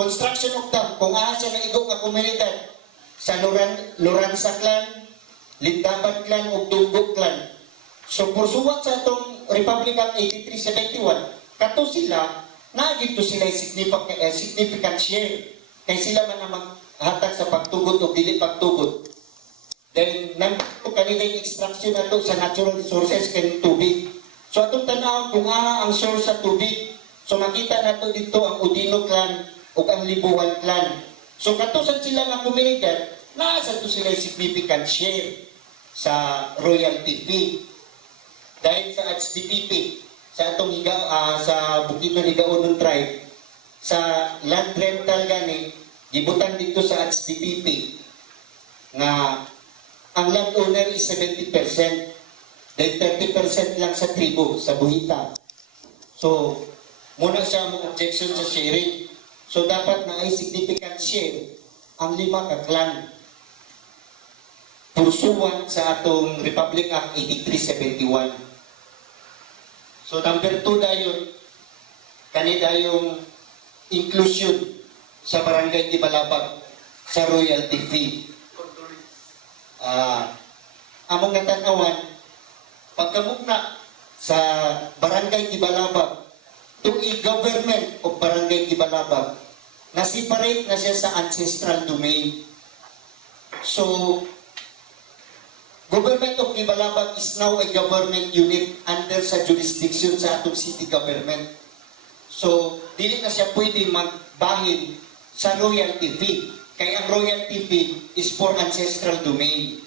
construction of dam, kung aha siya na igong nga komunidad sa Loransa Clan, Lindaban Clan o Dugo Clan. So pursuant sa itong Republic Act 8371, kato sila, nagito sila significant share. Kaya sila man ang maghatag sa pagtugot o dili pagtugot. Dahil nandito kanila yung extraction na sa natural resources kanyang tubig. So atong tanawin kung aha ang source sa tubig. So makita nato dito ang Udino Clan o ang Libuhan Clan. So katusan sila nga komunidad, nasa to sila significant share sa royalty fee. Dahil sa HDPP, sa atong sa Bukidnon Higaonon tribe, sa land rental gani, gibutan dito sa HDPP nga ang landowner is 70%, dahil 30% lang sa tribo, sa buhita. So, muna siya mong objection sa sharing. So, dapat na ay significant share ang 5 ka clan. Pursuant sa atong Republic Act 8371. So, number 2 dayon, kanina yung inclusion sa Barangay Tibalabag sa royalty fee. Among natanawan, pagkamugna sa Barangay Tibalabag to government of Barangay Tibalabag, na-separate na siya sa ancestral domain. So, Government of Tibalabag is now a government unit under sa jurisdiction sa atong city government. So, dili na siya pwede magbahin sa royalty fee. Kaya ang royalty fee is for ancestral domain.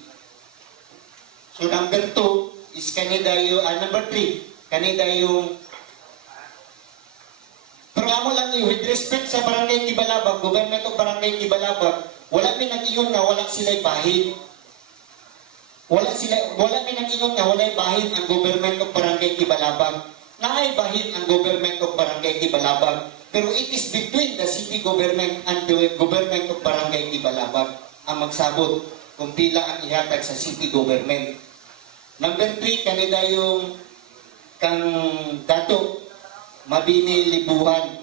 So, number 2 is kanida yung, number 3, kanida yung, pero amo lang yung, with respect sa Barangay Tibalabag, Government of Barangay Tibalabag, wala may nag-iyon na wala sila'y bahin. Wala may nag-ingon nga walay bahin ang Government of Barangay Tibalabag. Naay bahin ang Government of Barangay Tibalabag. Pero it is between the city government and the Government of Barangay Tibalabag ang magsabot kung pila ang ihatag sa city government. Number 3, kanina yung kang dato, Mabini Libuhan.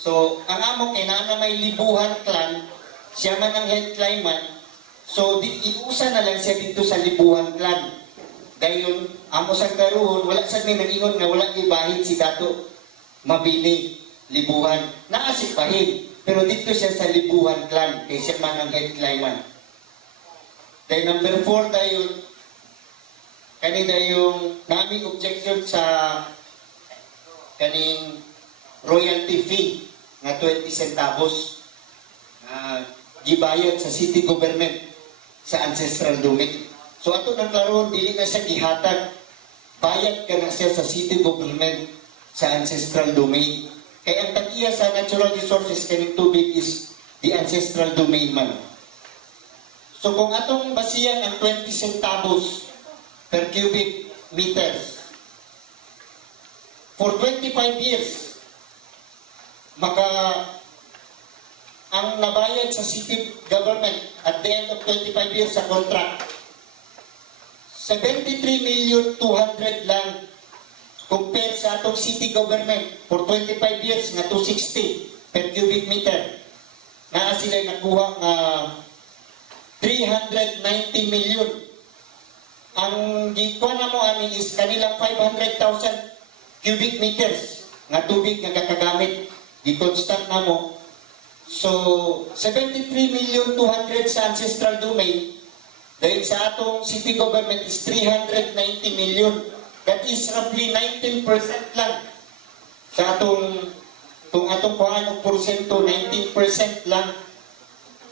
So, ang among kinana may Libuhan Clan, siya man ang head clanman. So, iusa na lang siya dito sa Libuhan Clan. Dahil amo sa karoon, wala sa may nag-ingon nga wala ibahin si Dato Mabini Libuhan. Naasik bahin, pero dito siya sa Libuhan Clan, kaya siya man ang head clanman. Dahil number 4 tayo, kanina yung naming objection sa kaning royalty fee na 20 centavos gibayad sa city government sa ancestral domain. So ato nang klaron, dili na siya gihatag, bayad ka na siya sa city government sa ancestral domain. Kaya ang tag-iya sa natural resources kaning tubig is the ancestral domain man. So kung atong basiyan ang 20 centavos per cubic meters for 25 years, maka ang nabayad sa city government at the end of 25 years sa contract, 73,200,000 lang compare sa atong city government for 25 years na 260 per cubic meter. Na sila nakuha nga 390 million. Ang gikuha na mo ani is kanilang 500,000 cubic meters nga tubig nga gakagamit. Gi-constant na mo. So, 73,200,000 sa ancestral domain, dahil sa atong city government is 390 million. That is roughly 19% lang. Sa atong kuhaan ng porsyento, 19% lang.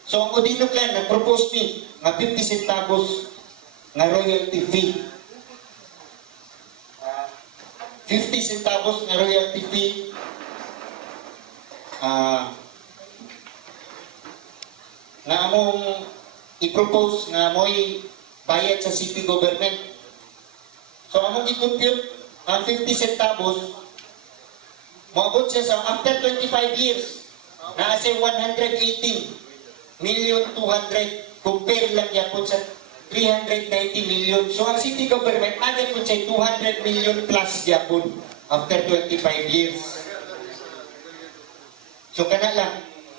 So, ang Udino Clan, nag-propose ni nga 50 centavos nga royalty fee. 50 centavos nga royalty fee. Nga among i-propose nga mo'y bayad sa city government. So among i-compute ang 50 centavos, maabot siya sa after 25 years, na sa 118,200,000 compare lang yapon sa 390 million. So ang city government, agad po siya 200 million plus yapon after 25 years. So kana lang,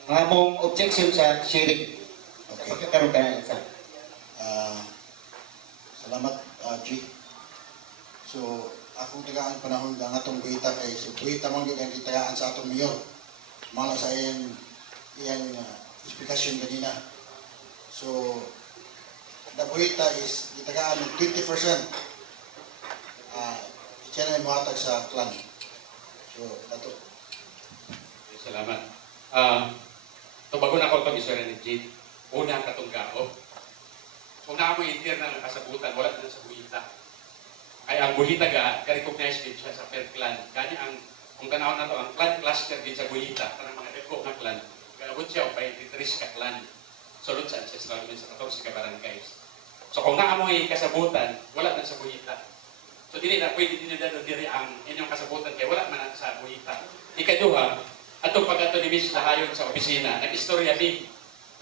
Ang among objection sa sharing. Okay. Pagkakaroon ka na isa. Salamat, G. So, akong tagaan panahon lang atong buhita kay si buhita man gid ang gitagaan sa atong mayor. Mala sa iyang explanation kanina. So, the buhita is gitagaan ng 20%. Siya na imuhatag sa clan. So, dato. Salamat. Bago na ako itong isura ni Jade, una katong gao. Kung naamoy intir ng kasabutan, wala na sa buhita. Ay ang buhita ka-recognize din siya sa per clan. Kanya kung tanawin na ito, ang clan cluster din sa buhita, kanang mga deko ng clan, kaabot siya o 23 ka clan. Sulod sa ancestral din sa 14 ka barangays. So kung naamoy kasabutan, wala na sa buhita. So dili na pwede din na diri ang inyong kasabutan kaya wala man sa buhita. Ikaduha, atong pag-ato ni Miss Lahayon sa opisina, nag-istorya big.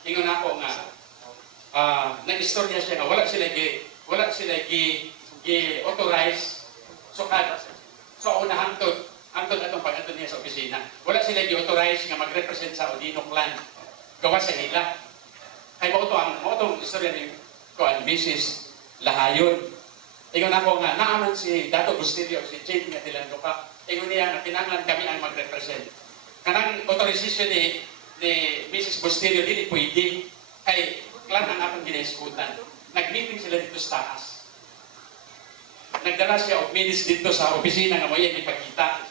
Ingon ako nga, nag-istorya siya nga wala sila gi-authorize so una hangtod atong pag-ato niya sa opisina. Wala sila gi-authorize nga mag-represent sa Odino clan. Gawa sa ila. Kay mo itong istorya ni Mrs. Lahayon. Ingon ako nga, naaman si Dato Bustilio, si Jade nga Tilando ka. Ingon niya nga kinanglan kami ang mag-represent. Kanang authorization ni Mrs. Bustilio, dili pwede. Kay clan ang akong ginaiskutan. Nag-meeting sila dito sa taas. Nagdala siya og minutes dito sa opisina nga mo yan ipagkita.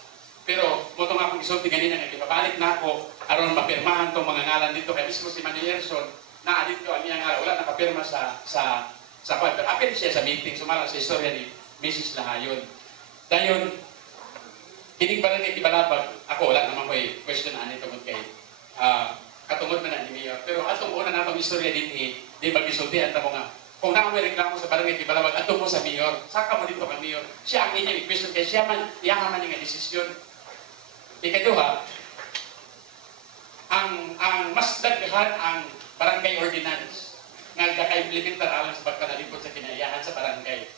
Pero mo itong akong isulti ganina nga ibabalik na ako aron mapirmahan itong mga ngalan dito. Kaya mismo si Manny Erson, na dito ang iyang ngalan, wala nakapirma sa pero apil siya sa meeting, sumala sa istorya ni Mrs. Lahayon. Dayon, kining barangay Ibalabag, ako wala naman ko'y question na tungod kay katungod man na ni Mayor. Pero atong una na itong istorya din di mag-isultihan ta mo nga. Kung na may reklamo sa barangay Ibalabag, atong mo sa Mayor, saka mo dito kang Mayor. Siya ang inyong question kay siya man, iyahan man nga desisyon. Ikaduha, ang mas daghan ang barangay ordinance nga naka-implementar alang sa pagkanalipod sa kinaiyahan sa barangay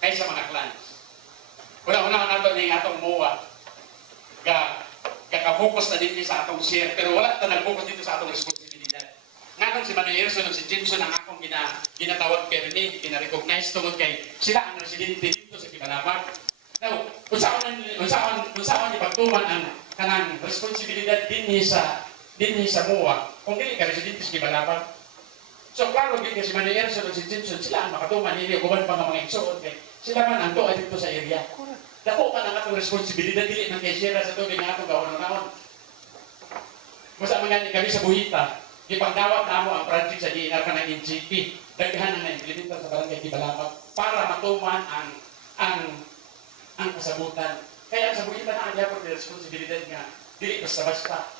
kaysa mga clans. Una-una nato ni atong MOA kaka-focus na din sa atong share pero wala ta nag-focus dito sa atong responsibilidad. Nganong si Manny Erson ug si Jimson ang akong ginatawag permit, gina-recognize tungod kay sila ang residente dito sa Kibalabag. Now, unsaon ni pagtuman ang kanang responsibilidad dinhi sa MOA kung dili ka residente sa Kibalabag. So klaro din kasi Manny Erson at si Jimson, sila ang makatuman nila, kuman pa nga mga igsoon kay sila man ang doa dito sa area. Dako pa na atong responsibilidad dili man kay sira sa tubig nga atong gawon-gawon. Basta mga kami sa buhita, gipanggawat namo ang project sa DNR ka ng NGP, daghan na na-implementar sa barangay Kibalabag para matuman ang kasabutan. Kaya sa buhita na ang yapon ng responsibilidad nga dili basta-basta.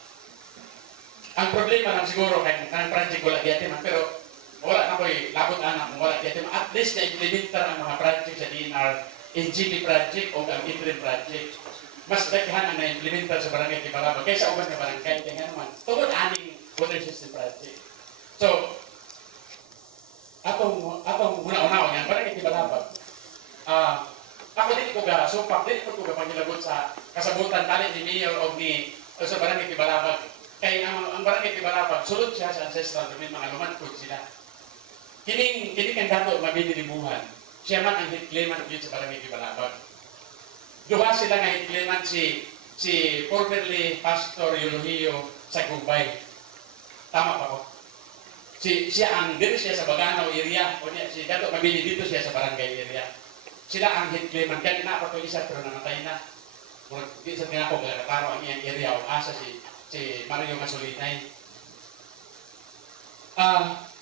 Ang problema lang siguro kay ang project wala diyan man pero wala na ko'y labot anak kung wala diyan. At least na-implementar ang mga project sa DNR, NGP project o ang interim project. Mas daghan ang na-implementar sa barangay Kibalabag kaysa uban na barangay. Kaya naman, tungkol aning water system project. So, atong una-una yan, barangay Kibalabag. Ako din ko supak, din ko pangilagot sa kasabutan tali ni Mayor o sa barangay Kibalabag. Kaya ang barangay Kibalabag, sulod siya sa ancestral domain, mga lumantod sila. Kining ang dato mabinilibuhan. Siya man ang hitclaiman dito sa barangay Kibalabag. Duha sila nga hitclaiman si formerly Pastor Eulogio sa Gumbay. Tama pa ko? Siya ang dito siya sa Baganaw area. O niya, si dato mabini dito siya sa barangay area. Sila ang hitclaiman. Kaya na ako ito isa pero namatay na. Di sa tinako kataro ang iyang area o asa si Mario Masulinay.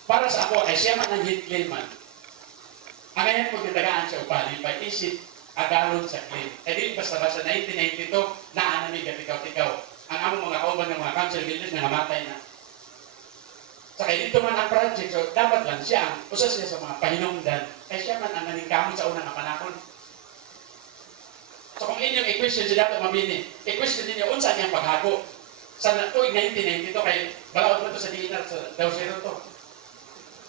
Para sa ako ay siya man ang hitclaiman. Ang ngayon po titagaan siya upali pa isip agalon sa claim. Eh di basta-basta 1992 na anami gatikaw-tikaw. Ang among mga kauban ng mga council builders na namatay na. Sa kaya dito man ang project, so dapat lang siya usa siya sa mga pahinungdan. Kaya siya man ang naningkamot sa unang panahon. So kung inyong i-question siya dapat mabini, i-question din niya unsa niyang paghago. Sa tuig 1992 kay balaod man to sa DNR sa Daw Zero to.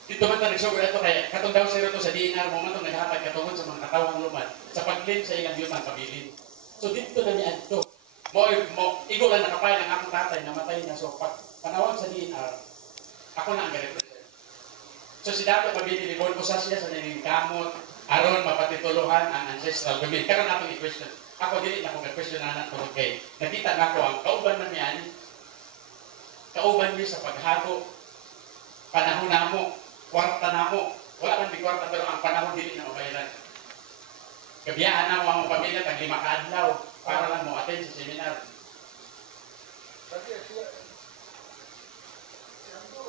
Dito man ta nagsugod ito kaya katong Daw Zero to sa DNR mo man to naghatag katungod sa mga katawang lumad sa pag-claim sa ilang human pabilin. So dito na niya ito. Mo igo lang nakapay ng akong tatay namatay na so panawag sa DNR Ako na ang represent. So si Dato Mabilibon, usa siya sa naningkamot, aron mapatituluhan ang ancestral domain. Karon ako i-question. Ako dili na ko question na tungod kay nakita na ko ang kauban na niyan. Kauban niya sa paghago. Panahon na mo, kwarta na mo. Wala man di kwarta pero ang panahon dili na mabayaran. Kabiyaan na mo ang pamilya tag 5 ka adlaw para lang mo attend sa seminar.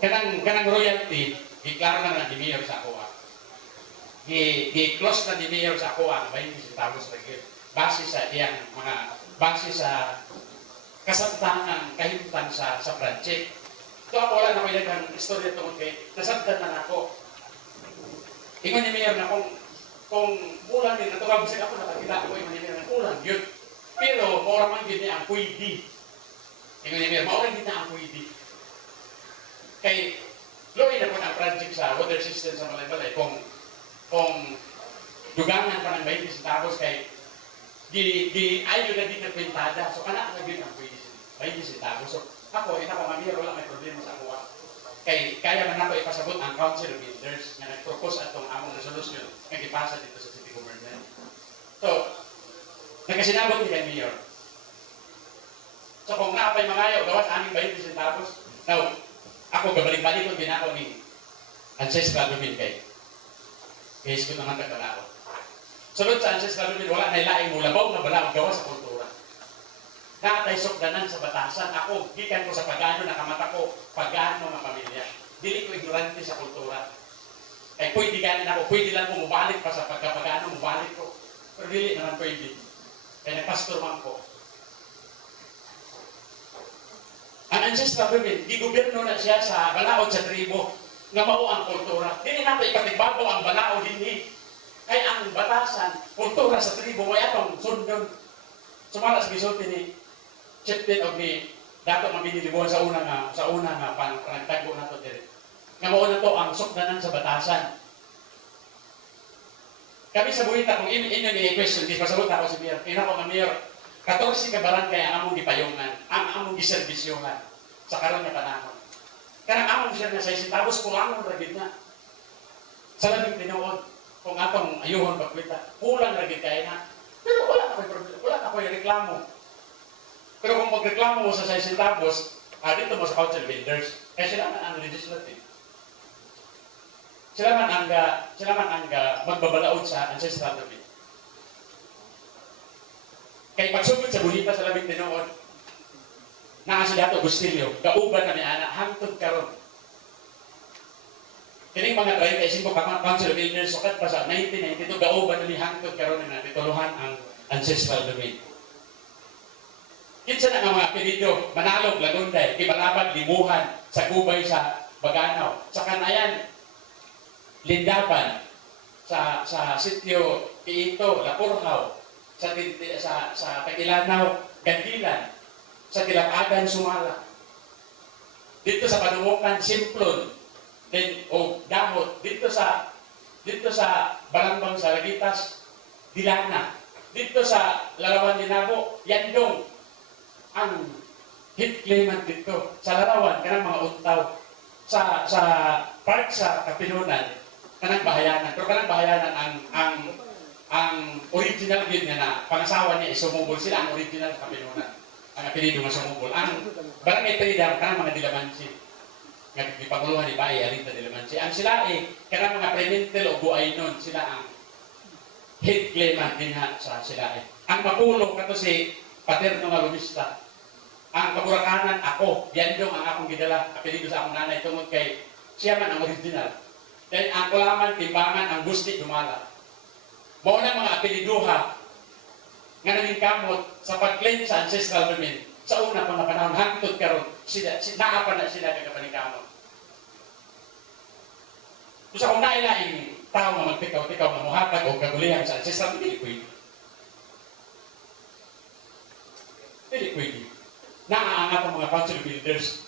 Kanang royalty, giklaro na ni Mayor sa ako. Gi-close na ni Mayor sa ako ang 20 centavos per year. Base sa iyang base sa kasamtangang kahimtang sa project. Ito ako wala na ko yung istorya tungkol kay nasabtan na ako. Ingon ni Mayor na kung ulang din, natawag sa ako nakakita ko yung Mayor na ulang yun. Pero maura man yun niya ang pwede. Ingon ni Mayor, maura din na ang pwede. Kay Loy na po ang project sa water system sa Balay-Balay kung dugangan pa ng 20 centavos kay ayaw na din na pintada. So anak na din ang 20 centavos. So ako, ina ko mamira, wala may problema sa ako. Kaya man ako ipasabot ang Council of Elders na nag-propose atong among resolution na ipasa dito sa City Government. So, nagkasinabot ni kay Mayor. So kung naapay mangayo, gawas aming 20 centavos. Now, ako gabalik-balik kung ginako ni ancestral domain kay ko naman kakalao. Sunod sa ancestral domain, wala na ilaing mula ba na bala gawa sa kultura. Nakatay sukdanan sa batasan. Ako, gikan ko sa pagano, nakamata ko pagano ng pamilya. Dili ko ignorante sa kultura. Ay pwede ganin ako, pwede lang ko mubalik pa sa pagkapagano, mubalik ko. Pero dili naman pwede. Kaya nagpastor man ko. Ang ancestral domain, di gobyerno na siya sa balaod sa tribo nga mao ang kultura. Dili nato ipatibago ang balaod dinhi. Kaya ang batasan, kultura sa tribo may atong sundon. Sumala sa gisulti ni Chieftain of ni Dato Mabilibon sa una nga panagtagbo nato diri. Nga mao na to ang sukdanan sa batasan. Kami sa buhita kung inyo ni question, di pasagot ako si Mayor. Ina ko nga Mayor, 14 ka barangay ang among gipayungan, ang among giserbisyuhan sa karon nga panahon. Kanang among siya na sa centavos kulangon ra gid na. Sa labing tinuod kung atong ayuhon pagkwita, kulang ra gid kay na. Pero wala ka ko'y reklamo. Pero kung magreklamo mo sa 6 centavos, dito mo sa Council Builders, kaya sila man ang legislative. Sila man ang magbabalaod sa ancestral domain. Kay pagsugod sa buhita sa labing tinuod, naa si Dato Bustillo, kauban na ni Ana, hangtod karon. Kining mga 35 ka Council of Elders, sukat pa sa 1992, kauban na ni hangtod karon na natituluhan ang ancestral domain. Kinsa na nga mga apelido, Manalog, Lagunday, Ibalabag, Limuhan, sa Gubay, sa Baganaw, sa Kanayan, Lindapan, sa Sitio Piito, Lapurhaw, sa Tagilanaw, Gandilan, sa Tilapagan, Sumala. Dito sa Panumokan, Simplon, Dahot, dito sa Balambang, sa Lagitas, Dilana. Dito sa Larawan, Dinabo, Yandong, ang hit claimant dito. Sa Larawan, kanang mga untaw. Sa park sa Kapinunan, kanang bahayanan. Pero kanang bahayanan ang original yun na pangasawa niya sumubol. Sila ang original sa Kapinunan. Ang apelido nga sumubol. Ang barangay Trinidad, kanang mga Dilamansi. Nga ipanguluhan ni Bae, Alita Dilamansi. Ang sila kanang mga Prementel o Buaynon, sila ang hit claimant din sa sila Ang mapulo kato si Paterno nga Lumista. Ang Kaburakanan, ako, Yandong ang akong gidala, apelido sa akong nanay, tungod kay siya man ang original. Then ang Kulaman, Timbangan, ang Gusti, Dumala. Mao na mga apeliduha nga naging kamot sa pag-claim sa ancestral domain sa una pa nga panahon, hangtod karon naapa na sila kagapaningkamot. Kung kung nailaing tao nga magtikaw-tikaw na muhatag o kagulihan sa ancestral, hindi pwede. Hindi pwede. Naaangat ang mga council builders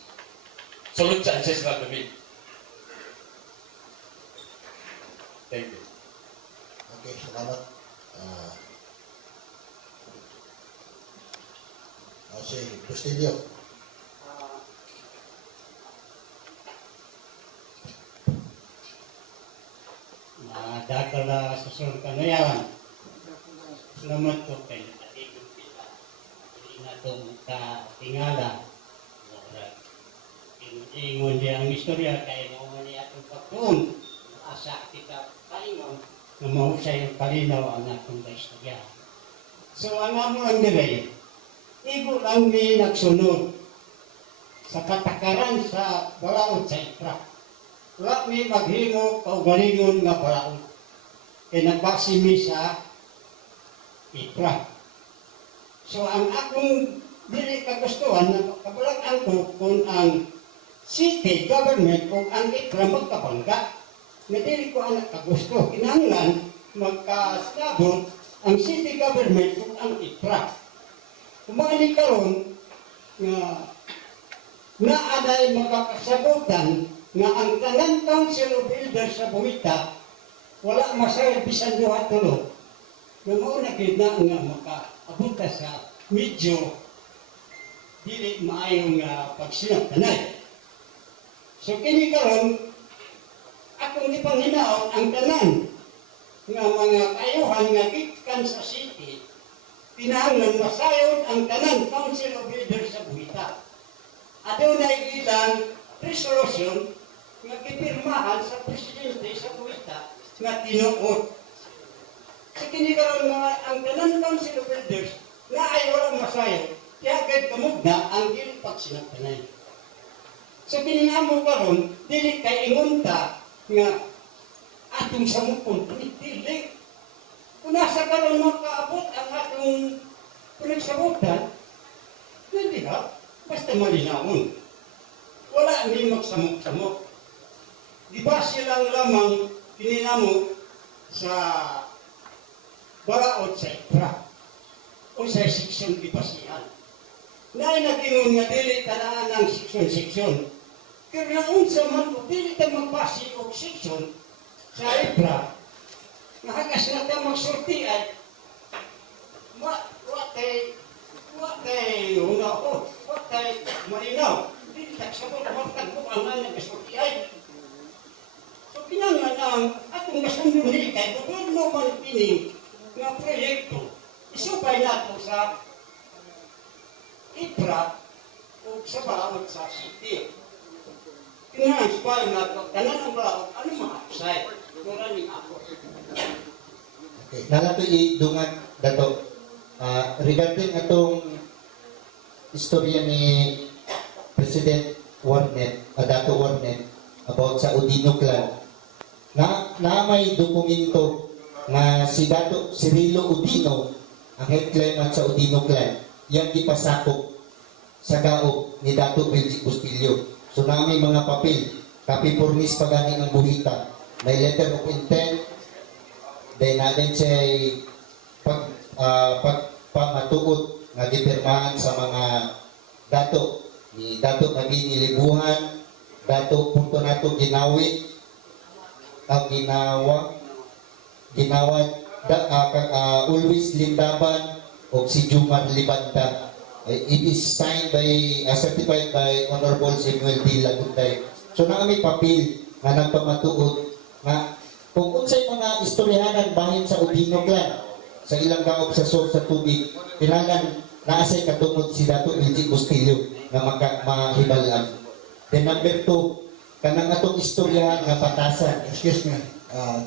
sulod sa ancestral domain. Thank you. Okay, salamat. Si Bustillo. wala susunod kanayan. Salamat po kayo. Natigong kita. Hindi na ito tingala. Ingon niya ang istorya kaya naman niya itong pagtuon. Asa kita kalinaw na mahusay ang kalinaw ang atong istorya. So ang amo ang dire, igo lang mi nagsunod sa katakaran sa balaod sa itra. Wala mi maghimo kaugalingon nga balaod. Kaya nagbasi mi sa itra. So ang akong dili kagustuhan, kabalaan ko kung ang city government o ang itra magkabangga. Nga dili ko anak kagusto. Kinahanglan magkaslabot ang city government o ang itra. Kumali karon nga naaday magkakasabutan nga ang tanan council of elders sa Buhita wala masayad bisan duha tulo. Nga mao na gid na nga makaabot sa medyo dili maayong pagsinabtanay. So kini karon akong ipanghinao ang tanan nga mga kayuhan nga gikan sa city pinahanglan masayod ang tanan council of elders sa Buhita. Adunay ilang resolution nga gipirmahan sa presidente sa Buhita nga tinuod. Sa kini karon mga ang tanan council of elders nga ay walang masayod kaya agad kamugna ang dili pagsinabtanay. So piningamo karon dili kay ingunta nga atong samupon dili. Kung nasa karon makaabot ang atong pinagsabutan, hindi ha, basta malinawon. Wala ni magsamok-samok. Di ba silang lamang kininamo sa balaod sa itra o sa seksyon di basihan. Naay nagingon nga dili tanaan ng seksyon-seksyon. Kaya naunsa man ko, dili ta magbasi o seksyon sa itra. Nakakas na ta magsulti ay watay hunao, watay malinaw. Dili ta sabot matag ko ang nang nagsulti ay. So kinahanglan ang atong nasundon dili kay gobyerno man pini nga proyekto. Isubay nato sa itra o sa balaod sa city. Kinahanglan subay nato tanan ang balaod ano mahapsay. Mura ning ako. Nalato idungan dato regarding atong istorya ni President Warnet, Dato Warnet about sa Udino clan. Na may dokumento nga si Dato Cirilo Udino ang head claimant sa Udino clan yang gipasakop sa gaop ni Dato Belgi Bustillo. So na may mga papel, copy fornis pagani ang Buhita. May letter of intent, then natin siya pagpamatuod nga gipirmahan sa mga dato ni Dato Magini Libuhan, Dato Puntonato Ginawit, Always Lindaban, o si Jumar Libanda. It is signed by, certified by Honorable Samuel D. Laguntay. So na may papel nga nagpamatuod nga kung unsay mga istoryahanan bahin sa Udino clan sa ilang gaop sa source sa tubig, kailangan naasay katungod si Dato Belgi Bustillo nga mahibalaan. Then number 2, kanang atong istoryahan nga batasan. Excuse me,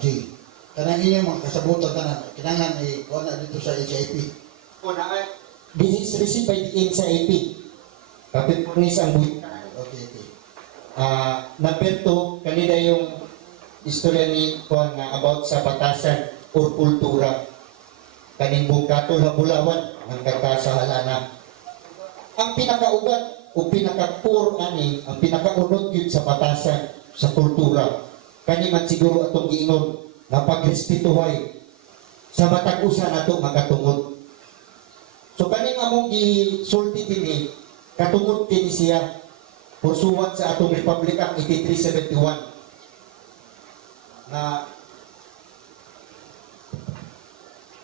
G. Kanang inyo mga kasabutan tanan, kinangan wala dito sa HIP. This is received by the NSIP. Kapit punis ang buhay. Okay. Number 2, kanina yung istorya ni Juan nga about sa batasan o kultura. Kaning bungkatol na bulawan ng kakasahalana. Ang pinakaugat o pinaka-core ani, ang pinakaunod yun sa batasan, sa kultura. Kani man siguro atong giingon na pagrespetuhay sa matag-usa nato makatungod. So kaning among gisulti dinhi katungod kini siya pursuant sa atong Republic Act 8371 na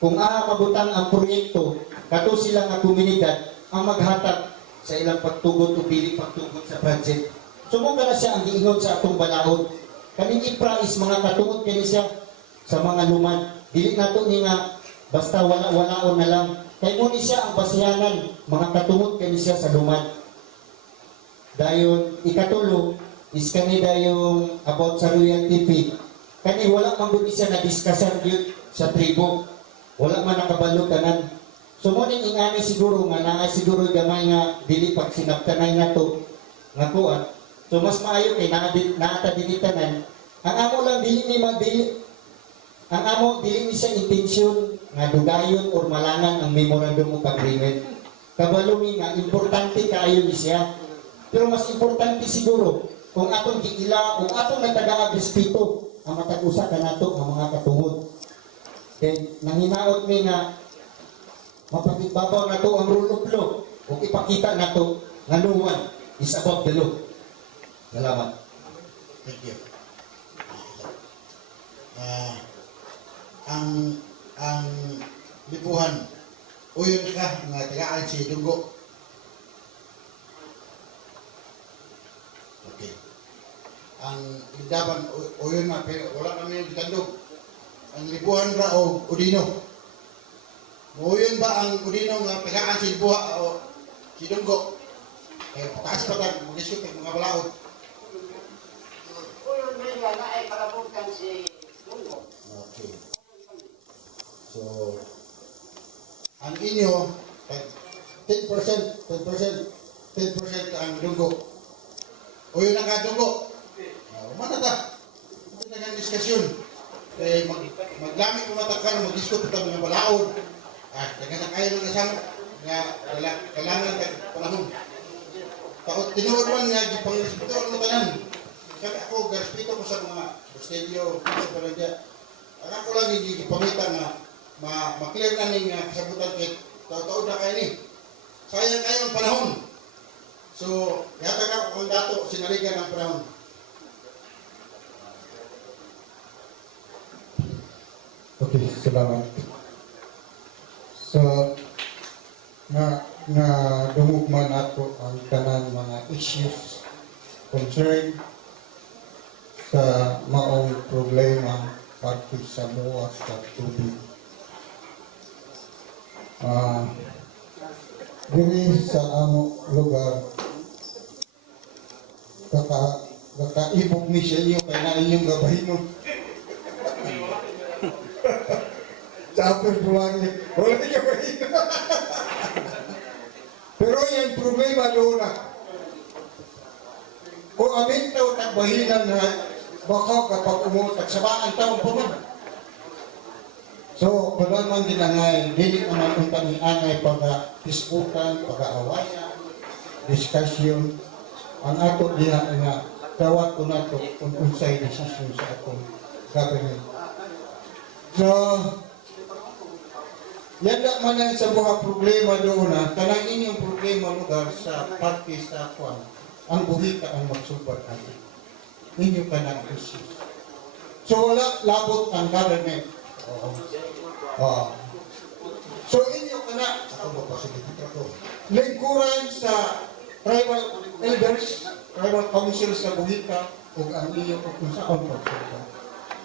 kung mabutang ang proyekto kato sila nga komunidad ang maghatag sa ilang pagtugon o pili pagtugon sa project. Sumong na siya ang giingon sa atong balaod. Kaning IPRA is mga katungod kini siya sa mga lumad. Dili nato ni nga basta wala-walaon na lang. Kay mo ni siya ang basihanan, mga katungod kani siya sa lumad. Dayon ikatulo is kani dayong about sa royalty fee. Kani wala man gud siya na discussion gyud sa tribo. Wala man nakabalo tanan. So mo ning ingani siguro nga naa siguro gamay nga dili pag sinabtanay nato nga kuan. So mas maayo kay naata dili tanan. Ang amo lang dili ni magdili. Ang amo dili ni siya intensyon nga dugayon or malangan ang memorandum of agreement. Kabalo mi nga importante kaayo ni siya. Pero mas importante siguro kung atong giila kung atong nagtagaan respeto ang matag-usa kanato nga mga katungod. Then nanghinaot mi nga mapakigbabaw nato ang rule of law ug ipakita nato nga no one is above the law. Salamat. Thank you. Ang libuhan, uyon ka nga tagaan si Dunggo. Okay. Ang lidaban, uyon na, pero wala kami yung gitandog. Ang libuhan ba o Udino? Uyon ba ang Udino nga tagaan si Libuha o si Dunggo? Eh, taas pa tayo, mag-isip mga balaod. Uyon ba yan na ay palabukan si Lungo? Okay. So, ang inyo, 10% ang Dunggo. O yun ang kadunggo. Umana ta. Ito na ang diskusyon. Eh, maglami po matakar, mag-discuss ito mga balaod. Dagan na kayo ng kasama. Nga, kailangan ka panahon. Tinuod man nga, pang-respetuan mo tanan. Sabi ako, respeto ko sa mga Bustelio, sa Palagya. Ang ako lang hindi ipamita nga ma-clear na ning kasabutan kay taon na kayo ni. Sayang kayo ang panahon. So, yata ka kung dato, sinaligan ang panahon. Okay, salamat. So, na dumugman ato ang tanan mga issues concern sa maong problema pati sa buwas sa tubig. Diri sa among lugar, kakaibog ni siya iyo kaya na inyong gabahinon. Sa apel buwangin, wala gabahinon. Pero yung problema doon na, kung amin tayo tagbahinan na baka kapag umutak sa baang taong puman. So, kung naman ginangay, dili naman kung tanianay pag-disputan, pag-aawayan, discussion, ang ato diha nga, tawag ko na ito kung unsay decision sa atong government. So, yanda man ang sa buha problema doon na, kanang inyong problema lugar sa party sa kwan, ang buhita ang magsubad natin. Inyo ka ng issues. So, wala labot ang government. So, inyo ka na lingkuran sa tribal elders, tribal council sa buhita, ug ang inyo kung saan pagsubad.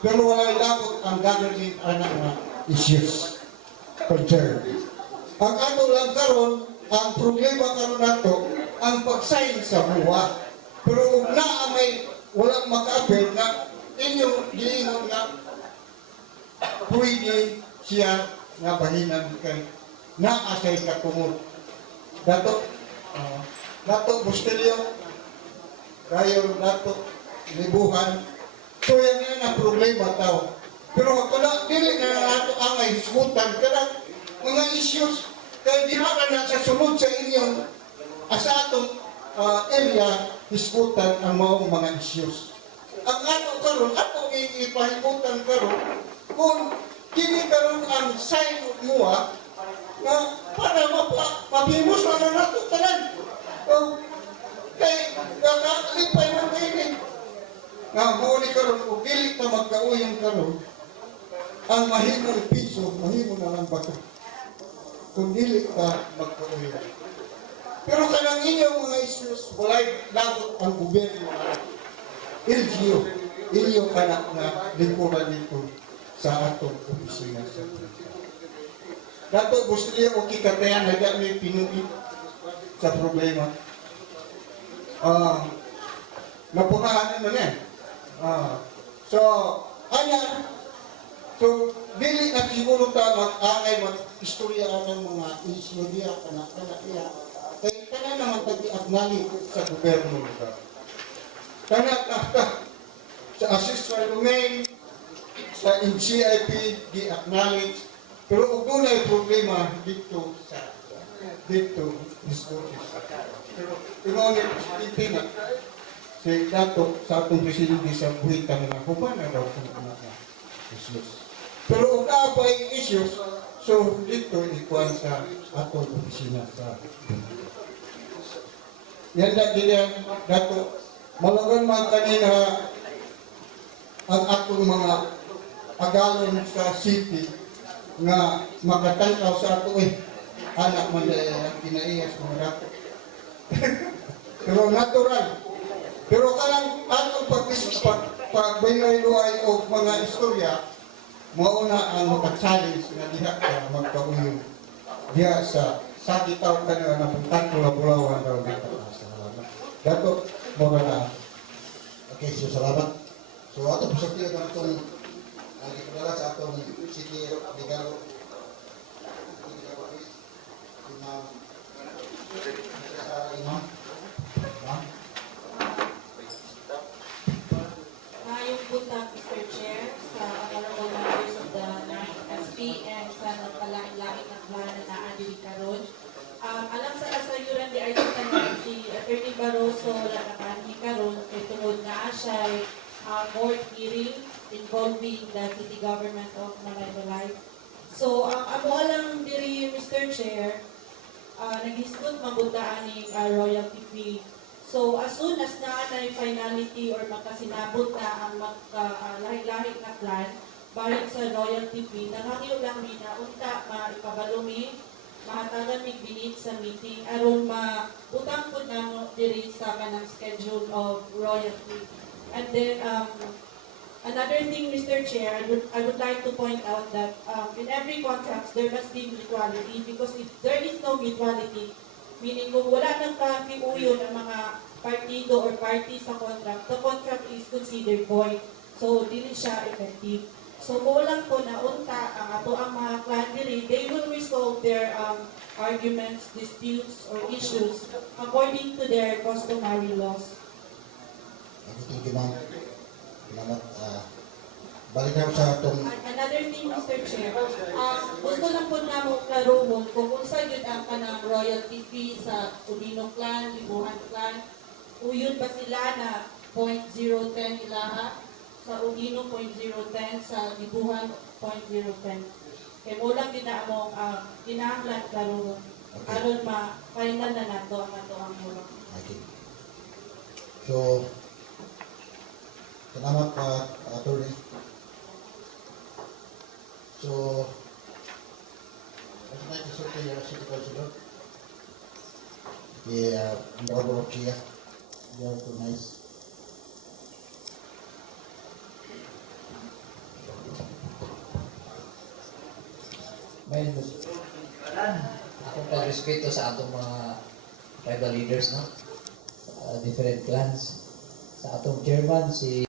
Pero wala labot ang government anak na issues. Concern. Ang ato lang karon, ang problema karon nato, ang pag-sign sa buwa. Pero kung may walang makaapil na inyong giingon na pwede siya nga bahinan kay naasay katungod. Dato Bustelio, kayo dato libuhan. So yan na problema tao. Pero kung dili na nato angay hisgutan kanang mga issues kay di ba na sa sunod sa inyong sa atong area hisgutan ang mga issues. Ang ato karon ato ipahimutan karon kung kini karon ang sign mo na para mapimos na nato tanan. Kay kakalipay man kayo nga mo ni karon ug dili ta magkauyang karon ang mahimong piso, mahimo na lang bato. Kung dili ka magkauyang. Pero kanang inyong mga issues, walay labot ang gobyerno. LGU, inyo ka na lingkuran dito. sa atong opisina sa dato gusto niya o kikatayan na may pinuit sa problema. Napukahan naman yan. So, so, dili na siguro ta mag-angay, mag-istorya ng mga isyo diya, kanak-kanak niya. Kaya kana naman pag-acknowledge sa gobyerno nito. Kanak-kanak sa ancestral domain, sa NCIP, di-acknowledge. Pero kung doon ay problema dito sa discourses. Pero pinunit na si Dato sa atong presidente sa buhitang na kumana daw kung ano na issues. Pero kung naapa yung issues, so dito ikuan sa atong opisina sa yan na din Dato malagan man kanina ang atong mga agalon sa city nga makatangkaw sa ato anak man kinaiyas mga Dato. Pero natural. Pero kanang atong pagbayloy o mga istorya, mauna ang maka-challenge na diha ka magkauyo diha sa sakitaw ka na napuntan ko na bulawan daw dito. Salamat. Dato, mura na. Okay, so salamat. So ato po sa tiyo ng itong nagkakadala sa atong City Regalo. Imam. Ngayong buntag, Mr. Chair, sa honorable members of the 9th SP and sa nagpalain-lain ng plan na naadili karon. Alam sa kasayuran di ay si Attorney Barroso na nakaani karon kay tungod na siya board hearing involving the city government of Malaybalay. So, amo lang diri, Mr. Chair, nag-isgot mabudaan ni royalty fee. So, as soon as naanay finality or makasinabot na ang lahi-lahi na plan, barik sa royalty fee, nangangyo lang ni na unta maipabalumi, mahatagan mig binit sa meeting, aron mautang po na diri sa kanang schedule of royalty. And then, another thing, Mr. Chair, I would like to point out that in every contract, there must be mutuality because if there is no mutuality, meaning kung wala nang kakiuyon ang mga partido or party sa contract, the contract is considered void. So, dili siya effective. So, kung lang po na unta ang ato ang mga clan diri, they will resolve their arguments, disputes, or issues according to their customary laws. Thank you, ma'am. Salamat. Balik na ako sa atong Another thing, Mr. Chair, gusto lang po na mo klaruhon kung unsa yun ang kanang royalty fee sa Udino clan, Libuhan clan, uyod ba sila na 0.010 ilaha, sa Udino 0.010, sa Libuhan 0.010. Kaya mo lang ginamong kinahanglan klaruhon. Aron ma-final na nato ang ato ang mula. okay. So, salamat attorney. So, I'd like to say to City Councilor, the Honorable Chia, they are too nice. May akong pagrespeto sa atong mga tribal leaders, no? Different clans. Sa atong chairman, si